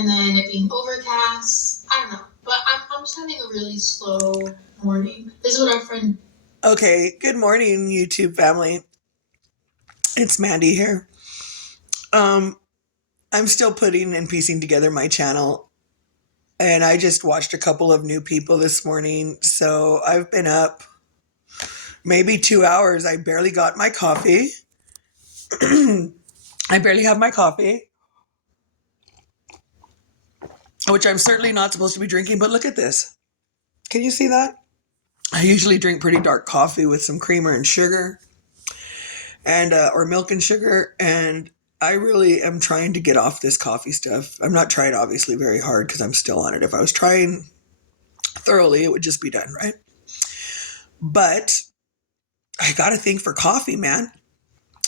and then it being overcast. I don't know, but I'm just having a really slow morning. This is what our friend. Okay, good morning, YouTube family. It's Mandy here. Um, I'm still putting and piecing together my channel, and I just watched a couple of new people this morning. So I've been up maybe 2 hours. I barely got my coffee. I barely have my coffee, which I'm certainly not supposed to be drinking, but look at this. Can you see that? I usually drink pretty dark coffee with some creamer and sugar and or milk and sugar, and I really am trying to get off this coffee stuff. I'm not trying obviously very hard because I'm still on it. If I was trying thoroughly, it would just be done, right? But I got a thing for coffee, man.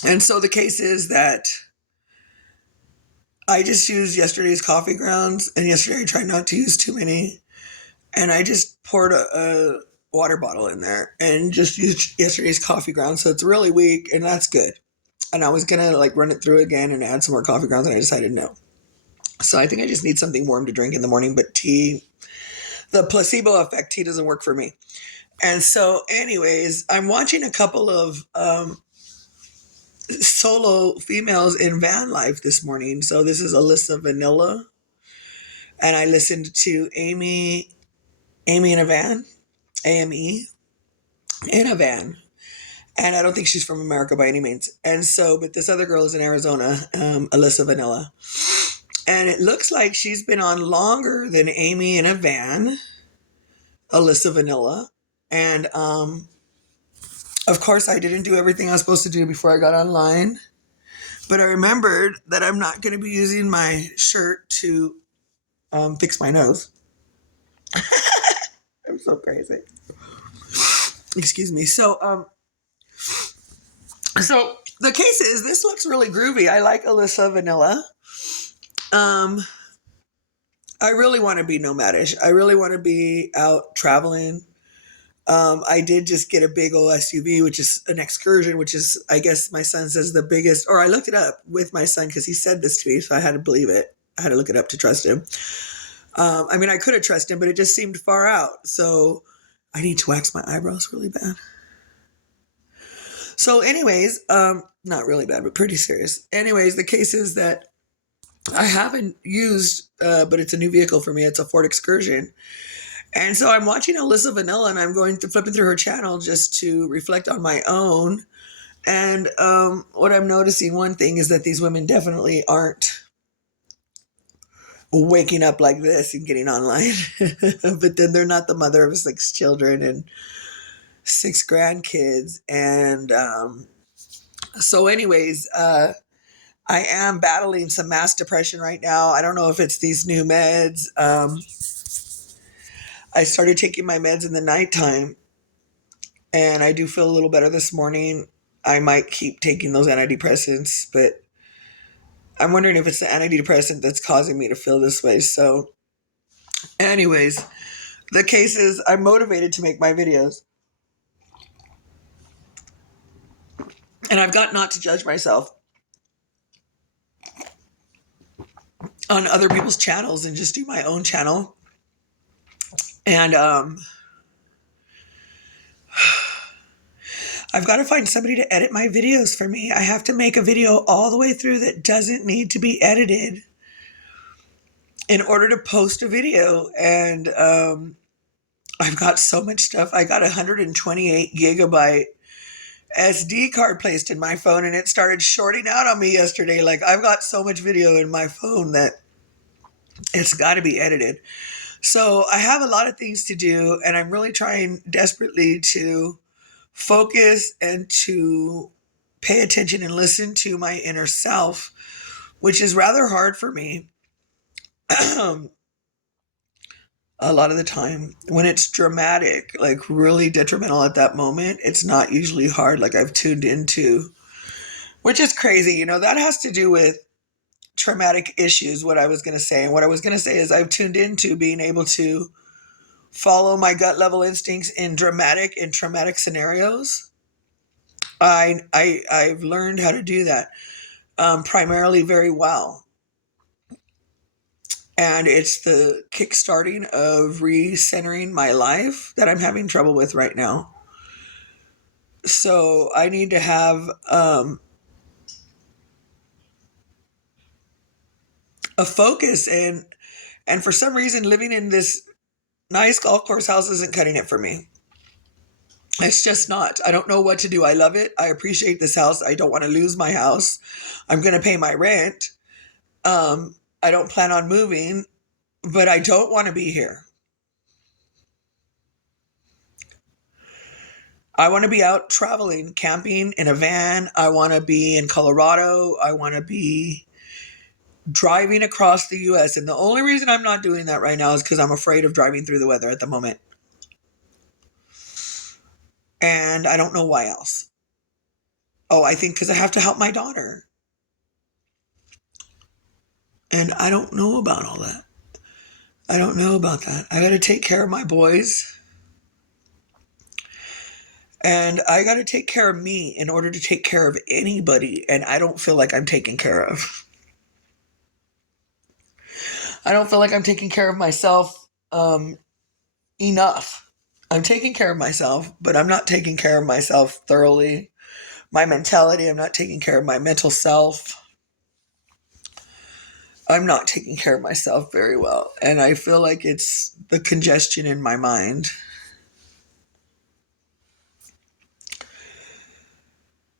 And so the case is that I just used yesterday's coffee grounds, and yesterday I tried not to use too many, and I just poured a water bottle in there and just used yesterday's coffee grounds. So it's really weak, and that's good. And I was gonna like run it through again and add some more coffee grounds, and I decided no. So I think I just need something warm to drink in the morning. But tea, the placebo effect, tea doesn't work for me. And so, anyways, I'm watching a couple of solo females in van life this morning. So this is Alyssa Vanilla, and I listened to Amy in a van, AME in a van. And I don't think she's from America by any means. And so, but this other girl is in Arizona, Alyssa Vanilla. And it looks like she's been on longer than Amy in a van, Alyssa Vanilla. And of course, I didn't do everything I was supposed to do before I got online. But I remembered that I'm not going to be using my shirt to fix my nose. I'm so crazy. Excuse me. So the case is, this looks really groovy. I like Alyssa Vanilla. I really want to be nomadish. I really want to be out traveling. I did just get a big old SUV, which is an excursion, which is, I guess my son says, the biggest, or I looked it up with my son because he said this to me, so I had to believe it. I had to look it up to trust him. I mean, I could have trusted him, but it just seemed far out. So I need to wax my eyebrows really bad. So anyways, not really bad, but pretty serious. Anyways, the case is that I haven't used, but it's a new vehicle for me. It's a Ford Excursion. And so I'm watching Alyssa Vanilla, and I'm going to flipping through her channel just to reflect on my own. And what I'm noticing, one thing is that these women definitely aren't waking up like this and getting online. But then they're not the mother of 6 children and 6 grandkids. And so anyways, I am battling some mass depression right now. I don't know if it's these new meds. I started taking my meds in the nighttime, and I do feel a little better this morning. I might keep taking those antidepressants, but I'm wondering if it's the antidepressant that's causing me to feel this way. So anyways, the case is I'm motivated to make my videos. And I've got not to judge myself on other people's channels and just do my own channel. And I've got to find somebody to edit my videos for me. I have to make a video all the way through that doesn't need to be edited in order to post a video. And I've got so much stuff. I got a 128 gigabyte SD card placed in my phone, and it started shorting out on me yesterday. Like, I've got so much video in my phone that it's got to be edited. So I have a lot of things to do, and I'm really trying desperately to focus and to pay attention and listen to my inner self, which is rather hard for me. A lot of the time when it's dramatic, like really detrimental at that moment, it's not usually hard, like I've tuned into, which is crazy. That has to do with traumatic issues, what I was going to say. And what I was going to say is I've tuned into being able to follow my gut level instincts in dramatic and traumatic scenarios. I've learned how to do that primarily very well. And it's the kickstarting of recentering my life that I'm having trouble with right now. So I need to have a focus, and for some reason living in this nice golf course house isn't cutting it for me. It's just not. I don't know what to do. I love it. I appreciate this house. I don't want to lose my house. I'm going to pay my rent. I don't plan on moving, but I don't want to be here. I want to be out traveling, camping in a van. I want to be in Colorado. I want to be driving across the US. And the only reason I'm not doing that right now is because I'm afraid of driving through the weather at the moment. And I don't know why else. Oh, I think because I have to help my daughter. And I don't know about all that. I don't know about that. I got to take care of my boys. And I got to take care of me in order to take care of anybody. And I don't feel like I'm taken care of. I don't feel like I'm taking care of myself enough. I'm taking care of myself, but I'm not taking care of myself thoroughly. My mentality, I'm not taking care of my mental self. I'm not taking care of myself very well. And I feel like it's the congestion in my mind.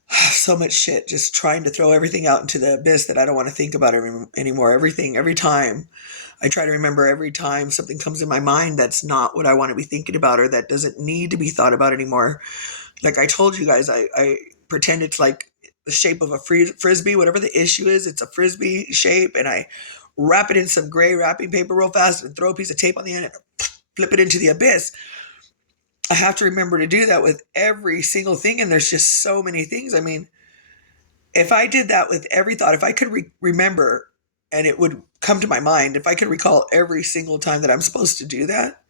So much shit, just trying to throw everything out into the abyss that I don't want to think about anymore. Everything, every time. I try to remember every time something comes in my mind that's not what I want to be thinking about or that doesn't need to be thought about anymore. Like I told you guys, I pretend it's like the shape of a frisbee, whatever the issue is, it's a frisbee shape, and I wrap it in some gray wrapping paper real fast and throw a piece of tape on the end and flip it into the abyss. I have to remember to do that with every single thing, and there's just so many things. I mean, if I did that with every thought, if I could remember and it would come to my mind, if I could recall every single time that I'm supposed to do that,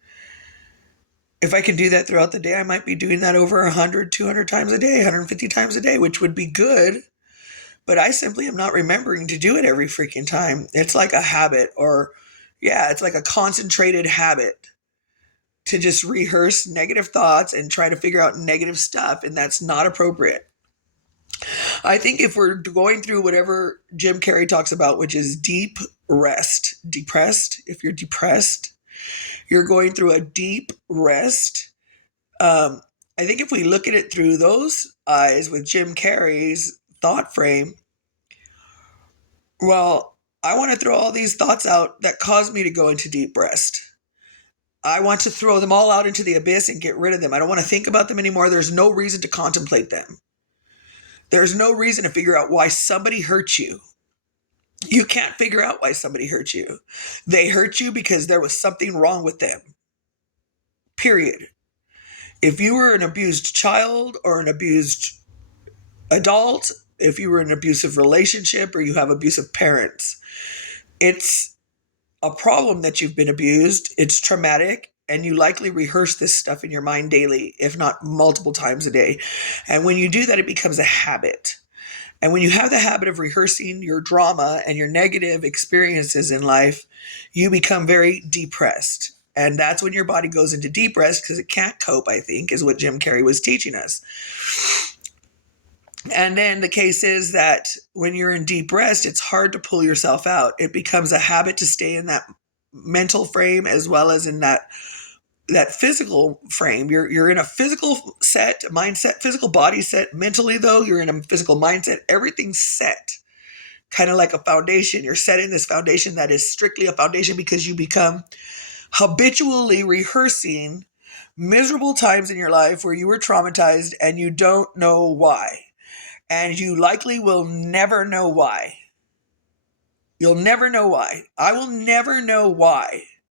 if I could do that throughout the day, I might be doing that over 100, 200 times a day, 150 times a day, which would be good. But I simply am not remembering to do it every freaking time. It's like a habit, or yeah, it's like a concentrated habit to just rehearse negative thoughts and try to figure out negative stuff. And that's not appropriate. I think if we're going through whatever Jim Carrey talks about, which is deep rest, depressed, if you're depressed, you're going through a deep rest. I think if we look at it through those eyes with Jim Carrey's thought frame, well, I want to throw all these thoughts out that cause me to go into deep rest. I want to throw them all out into the abyss and get rid of them. I don't want to think about them anymore. There's no reason to contemplate them. There's no reason to figure out why somebody hurt you. You can't figure out why somebody hurt you. They hurt you because there was something wrong with them. Period. If you were an abused child or an abused adult, if you were in an abusive relationship or you have abusive parents, it's a problem that you've been abused. It's traumatic. And you likely rehearse this stuff in your mind daily, if not multiple times a day. And when you do that, it becomes a habit. And when you have the habit of rehearsing your drama and your negative experiences in life, you become very depressed. And that's when your body goes into deep rest because it can't cope, I think, is what Jim Carrey was teaching us. And then the case is that when you're in deep rest, it's hard to pull yourself out. It becomes a habit to stay in that mental frame as well as in that physical frame. You're in a physical set, mindset, physical body set. Mentally, though, you're in a physical mindset. Everything's set, kind of like a foundation. You're setting this foundation that is strictly a foundation because you become habitually rehearsing miserable times in your life where you were traumatized and you don't know why. And you likely will never know why. You'll never know why. I will never know why